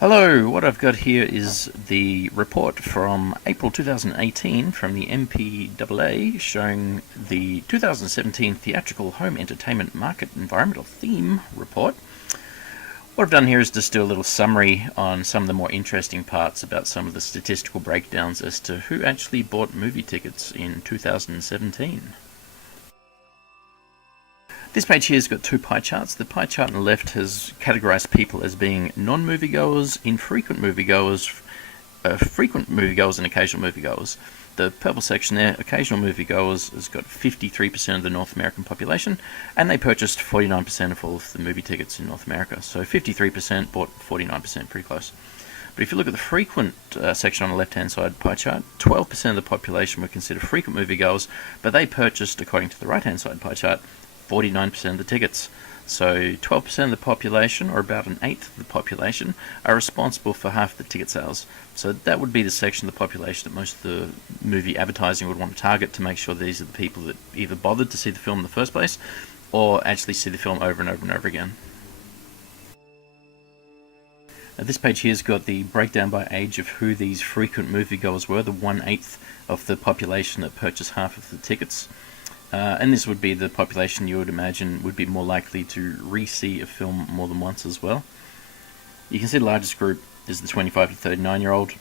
Hello, what I've got here is the report from April 2018 from the MPAA showing the 2017 Theatrical Home Entertainment Market Environmental Theme Report. What I've done here is just do a little summary on some of the more interesting parts about some of the statistical breakdowns as to who actually bought movie tickets in 2017. This page here has got two pie charts. The pie chart on the left has categorized people as being non-moviegoers, infrequent moviegoers, frequent moviegoers, and occasional moviegoers. The purple section there, occasional moviegoers, has got 53% of the North American population, and they purchased 49% of all of the movie tickets in North America. So 53% bought 49%, pretty close. But if you look at the frequent section on the left-hand side pie chart, 12% of the population were considered frequent moviegoers, but they purchased, according to the right-hand side pie chart, 49% of the tickets. So 12% of the population, or about an eighth of the population, are responsible for half the ticket sales. So that would be the section of the population that most of the movie advertising would want to target to make sure these are the people that either bothered to see the film in the first place or actually see the film over and over and over again. Now this page here has got the breakdown by age of who these frequent moviegoers were, the 1/8 of the population that purchased half of the tickets. And this would be the population you would imagine would be more likely to re-see a film more than once as well. You can see the largest group is the 25 to 39-year-old,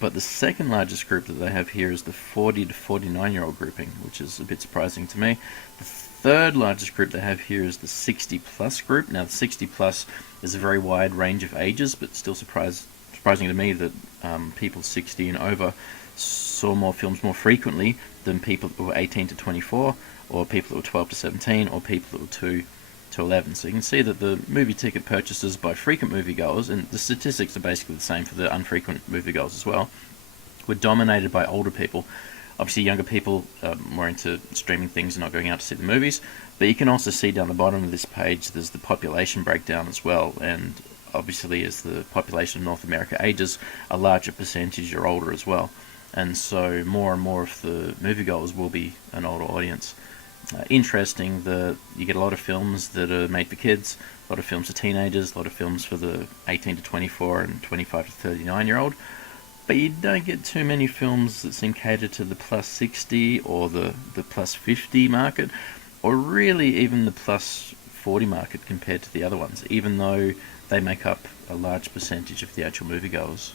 but the second largest group that they have here is the 40 to 49-year-old grouping, which is a bit surprising to me. The third largest group they have here is the 60-plus group. Now, the 60-plus is a very wide range of ages, but still surprising to me that people 60 and over saw more films more frequently than people that were 18 to 24, or people that were 12 to 17, or people that were 2 to 11. So you can see that the movie ticket purchases by frequent moviegoers, and the statistics are basically the same for the unfrequent moviegoers as well, were dominated by older people. Obviously younger people more into streaming things and not going out to see the movies, but you can also see down the bottom of this page there's the population breakdown as well, and obviously as the population of North America ages, a larger percentage are older as well. And so more and more of the moviegoers will be an older audience. Interesting that you get a lot of films that are made for kids, a lot of films for teenagers, a lot of films for the 18 to 24 and 25 to 39-year-old, but you don't get too many films that seem catered to the plus 60 or the plus 50 market, or really even the plus 40 market compared to the other ones, even though they make up a large percentage of the actual moviegoers.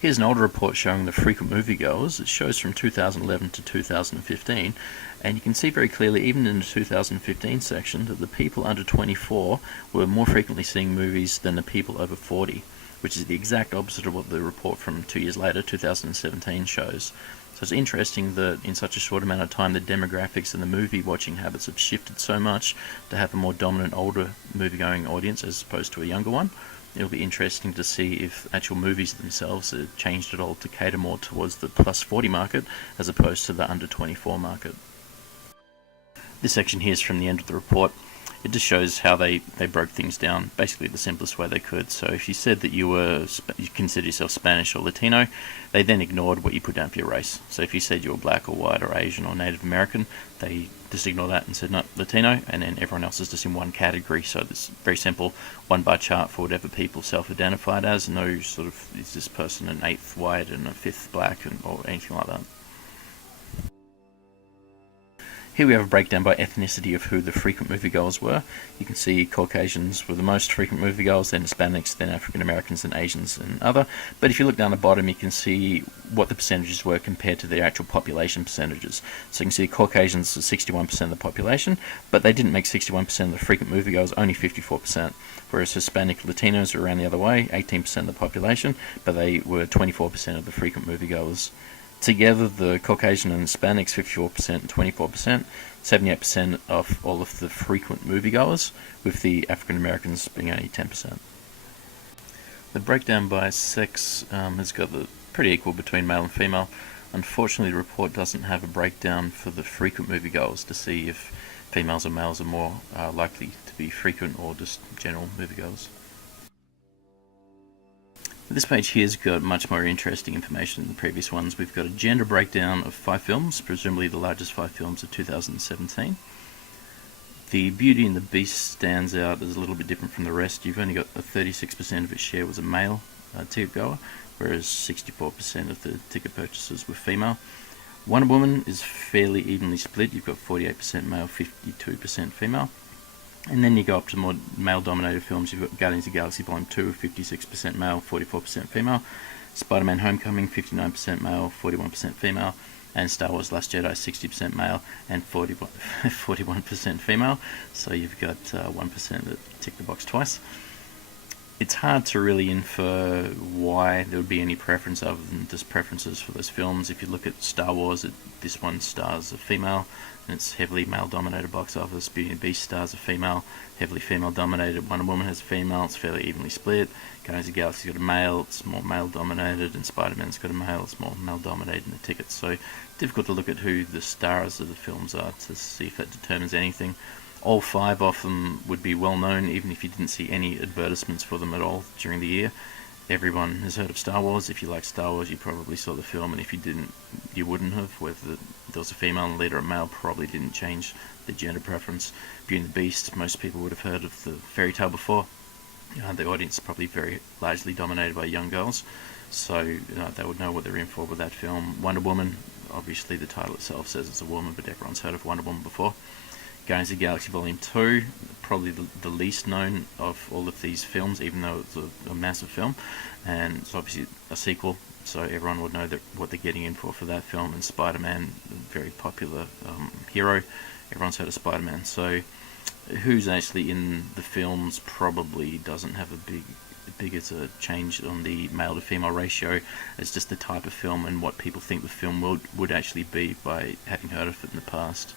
Here's an older report showing the frequent moviegoers. It shows from 2011 to 2015, and you can see very clearly, even in the 2015 section, that the people under 24 were more frequently seeing movies than the people over 40, which is the exact opposite of what the report from 2 years later, 2017, shows. So it's interesting that in such a short amount of time the demographics and the movie watching habits have shifted so much to have a more dominant older movie-going audience as opposed to a younger one. It'll be interesting to see if actual movies themselves have changed at all to cater more towards the plus 40 market as opposed to the under 24 market. This section here is from the end of the report. It just shows how they broke things down, basically the simplest way they could. So if you said that you consider yourself Spanish or Latino, they then ignored what you put down for your race. So if you said you were black or white or Asian or Native American, they just ignore that and said no, Latino, and then everyone else is just in one category. So it's very simple, one bar chart for whatever people self-identified as. No sort of, is this person an eighth white and a fifth black or anything like that. Here we have a breakdown by ethnicity of who the frequent moviegoers were. You can see Caucasians were the most frequent moviegoers, then Hispanics, then African Americans, then Asians, and other. But if you look down the bottom, you can see what the percentages were compared to the actual population percentages. So you can see Caucasians are 61% of the population, but they didn't make 61% of the frequent moviegoers, only 54%. Whereas Hispanic Latinos were around the other way, 18% of the population, but they were 24% of the frequent moviegoers. Together, the Caucasian and Hispanics, 54% and 24%, 78% of all of the frequent moviegoers, with the African Americans being only 10%. The breakdown by sex has got the pretty equal between male and female. Unfortunately, the report doesn't have a breakdown for the frequent moviegoers to see if females or males are more likely to be frequent or just general moviegoers. This page here's got much more interesting information than the previous ones. We've got a gender breakdown of 5 films, presumably the largest 5 films of 2017. The Beauty and the Beast stands out as a little bit different from the rest. You've only got a 36% of its share was a male ticket goer, whereas 64% of the ticket purchasers were female. Wonder Woman is fairly evenly split. You've got 48% male, 52% female. And then you go up to more male-dominated films. You've got Guardians of the Galaxy Volume 2, 56% male, 44% female. Spider-Man Homecoming, 59% male, 41% female. And Star Wars Last Jedi, 60% male and 41% female. So you've got 1% that tick the box twice. It's hard to really infer why there would be any preference other than just preferences for those films. If you look at Star Wars, this one stars a female, and it's heavily male-dominated box office. Beauty and the Beast stars a female, heavily female-dominated. Wonder Woman has a female, it's fairly evenly split. Guardians of the Galaxy's got a male, it's more male-dominated, and Spider-Man's got a male, it's more male-dominated in the tickets. So difficult to look at who the stars of the films are to see if that determines anything. All 5 of them would be well known, even if you didn't see any advertisements for them at all during the year. Everyone has heard of Star Wars. If you like Star Wars, you probably saw the film, and if you didn't, you wouldn't have. Whether there was a female lead or a male probably didn't change the gender preference. Beauty and the Beast, most people would have heard of the fairy tale before. The audience is probably very largely dominated by young girls, so they would know what they're in for with that film. Wonder Woman, obviously the title itself says it's a woman, but everyone's heard of Wonder Woman before. Guardians of the Galaxy Volume 2, probably the least known of all of these films, even though it's a massive film, and it's obviously a sequel, so everyone would know what they're getting in for that film. And Spider-Man, a very popular hero, everyone's heard of Spider-Man, so who's actually in the films probably doesn't have a big as a change on the male to female ratio. It's just the type of film and what people think the film would actually be by having heard of it in the past.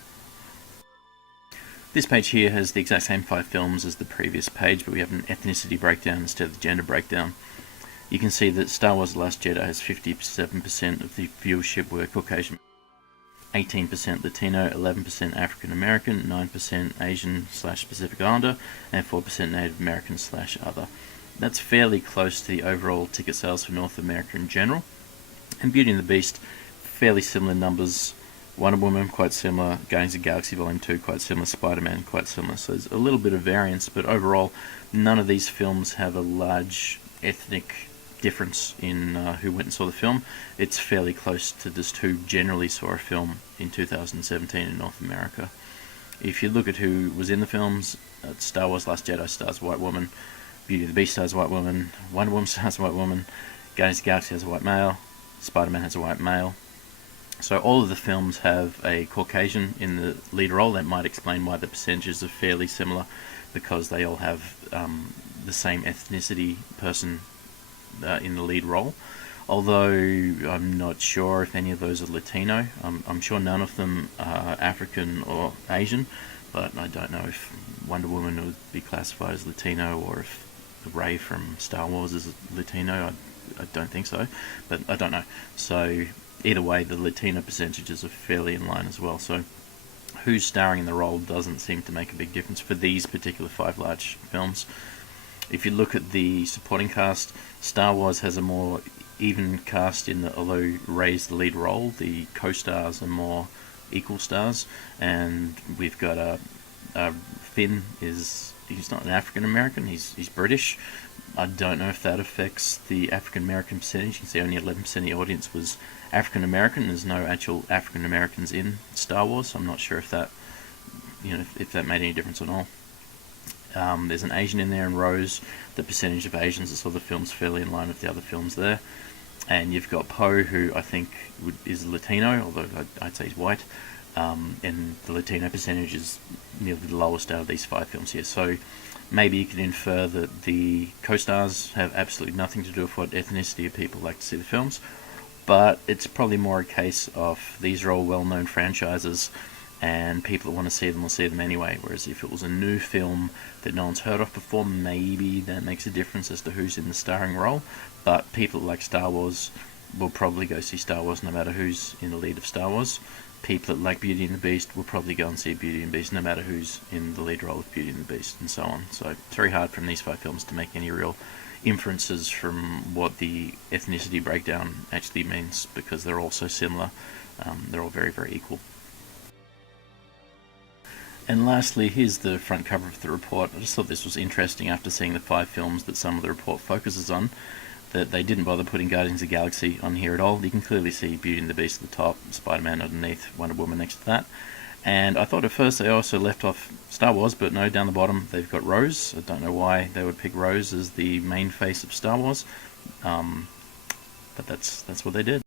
This page here has the exact same 5 films as the previous page, but we have an ethnicity breakdown instead of the gender breakdown. You can see that Star Wars The Last Jedi has 57% of the viewership were Caucasian, 18% Latino, 11% African American, 9% Asian/Pacific Islander, and 4% Native American/other. That's fairly close to the overall ticket sales for North America in general. And Beauty and the Beast, fairly similar numbers. Wonder Woman, quite similar. Guardians of the Galaxy Volume 2, quite similar. Spider-Man, quite similar. So there's a little bit of variance, but overall, none of these films have a large ethnic difference in who went and saw the film. It's fairly close to just who generally saw a film in 2017 in North America. If you look at who was in the films, Star Wars Last Jedi stars a white woman, Beauty and the Beast stars a white woman, Wonder Woman stars a white woman, Guardians of the Galaxy has a white male, Spider-Man has a white male. So all of the films have a Caucasian in the lead role. That might explain why the percentages are fairly similar, because they all have the same ethnicity person in the lead role. Although I'm not sure if any of those are Latino. I'm sure none of them are African or Asian, but I don't know if Wonder Woman would be classified as Latino, or if Rey from Star Wars is Latino. I don't think so, but I don't know. So either way, the Latino percentages are fairly in line as well. So who's starring in the role doesn't seem to make a big difference for these particular 5 large films. If you look at the supporting cast, Star Wars has a more even cast although Rey's the lead role, the co-stars are more equal stars, and we've got Finn he's not an African American, he's British. I don't know if that affects the African American percentage. You can see only 11% of the audience was African American. There's no actual African Americans in Star Wars, so I'm not sure if that made any difference at all. There's an Asian in there, and Rose. The percentage of Asians that saw the film's fairly in line with the other films there. And you've got Poe, who I think is Latino, although I'd say he's white. And the Latino percentage is nearly the lowest out of these 5 films here. So maybe you can infer that the co-stars have absolutely nothing to do with what ethnicity of people like to see the films, but it's probably more a case of these are all well-known franchises, and people that want to see them will see them anyway, whereas if it was a new film that no one's heard of before, maybe that makes a difference as to who's in the starring role, but people that like Star Wars will probably go see Star Wars no matter who's in the lead of Star Wars. People that like Beauty and the Beast will probably go and see Beauty and the Beast no matter who's in the lead role of Beauty and the Beast, and so on. So it's very hard from these 5 films to make any real inferences from what the ethnicity breakdown actually means, because they're all so similar. They're all very, very equal. And lastly, here's the front cover of the report. I just thought this was interesting after seeing the 5 films that some of the report focuses on, that they didn't bother putting Guardians of the Galaxy on here at all. You can clearly see Beauty and the Beast at the top, Spider-Man underneath, Wonder Woman next to that. And I thought at first they also left off Star Wars, but no, down the bottom they've got Rose. I don't know why they would pick Rose as the main face of Star Wars, but that's what they did.